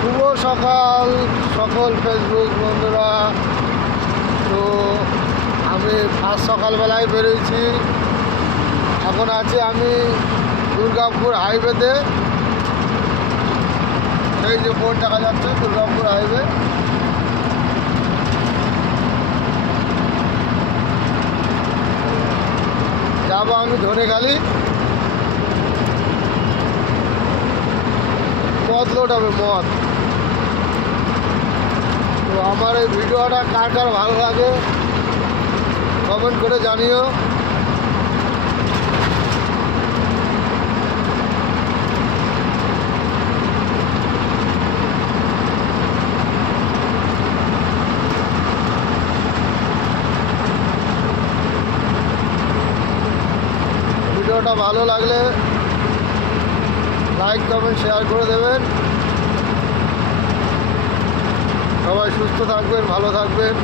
শুভ সকাল সকল ফেসবুক বন্ধুরা। তো আমি আজ সকালবেলায় বেরোইছি। এখন আছি আমি দুর্গাপুর হাইওয়েতে। এই যে বোর্ড দেখা যাচ্ছে দুর্গাপুর হাইওয়ে। যাবো আমি ধনেখালি, মদ লোড হবে মদ। তো আমার এই ভিডিওটা কার কার ভালো লাগে কমেন্ট করে জানিও। ভিডিওটা ভালো লাগলে লাইক কমেন্ট শেয়ার করে দেবেন। সবাই সুস্থ থাকবেন, ভালো থাকবেন।